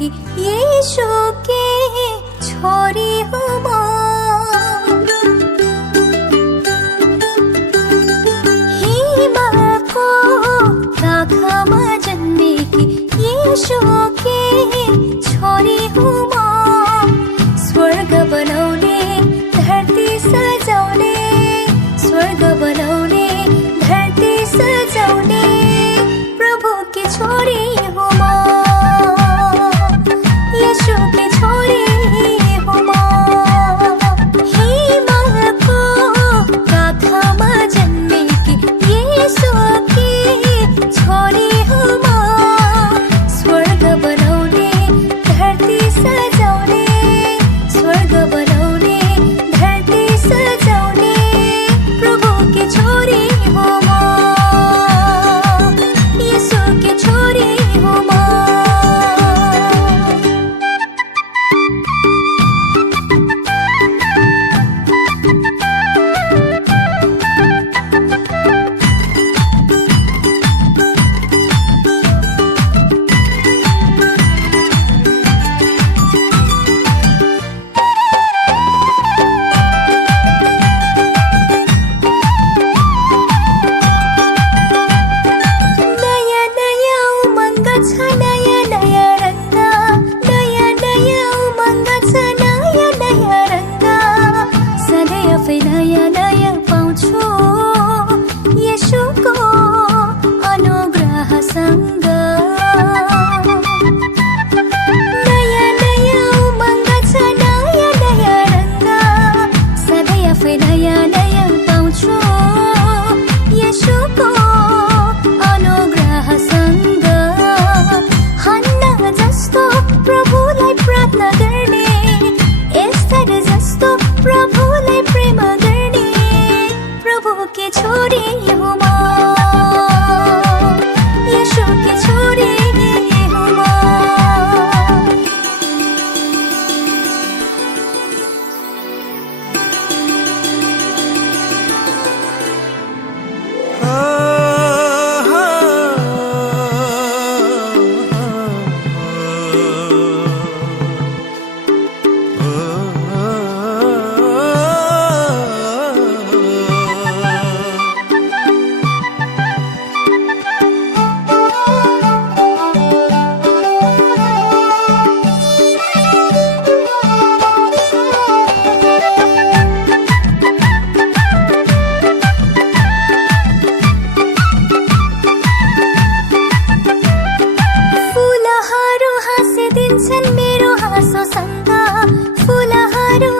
कि यीशु के छोरी हूँ म। हिमालको काखमा जन्मेकी यीशु के छोरी हूँ म। स्वर्ग बनाउने धरती सजाउने, स्वर्ग बनाउने धरती सजाउने प्रभु की छोरी हूँ म। यीशु की छोरी हूँ म। हिमालको काखमा जन्मेकी यीशु की छोरी हूँ म। स्वर्ग बनाउने धरती सजाउने, स्वर्ग बनाउने धरती सजाउने प्रभु की छोरी हूँ म। यीशु की छोरी हूँ म। नयाँ नयाँ उमङ्ग छ, नयाँ नयाँ रङ्ग, नयाँ नयाँ उमङ्ग छ, नयाँ नयाँ रङ्ग। सधैँ आफै नयाँ नयाँ पाउँछु येशूको अनुग्रहसँग। नयाँ नयाँ उमङ्ग छ, नयाँ नयाँ रङ्ग, सधैँ आफै नयाँ नयाँ पाउँछु येशूको अनुग्रहसँग। हन्ना जस्तो प्रभुलाई प्रार्थना गर्ने, एस्तर जस्तो प्रभुलाई प्रेम गर्ने प्रभु की छोरी हूँ म। यीशु की छोरी हूँ म। फुलहरू हाँसिदिन्छन् मेरो हाँसोसँग, फुलहरू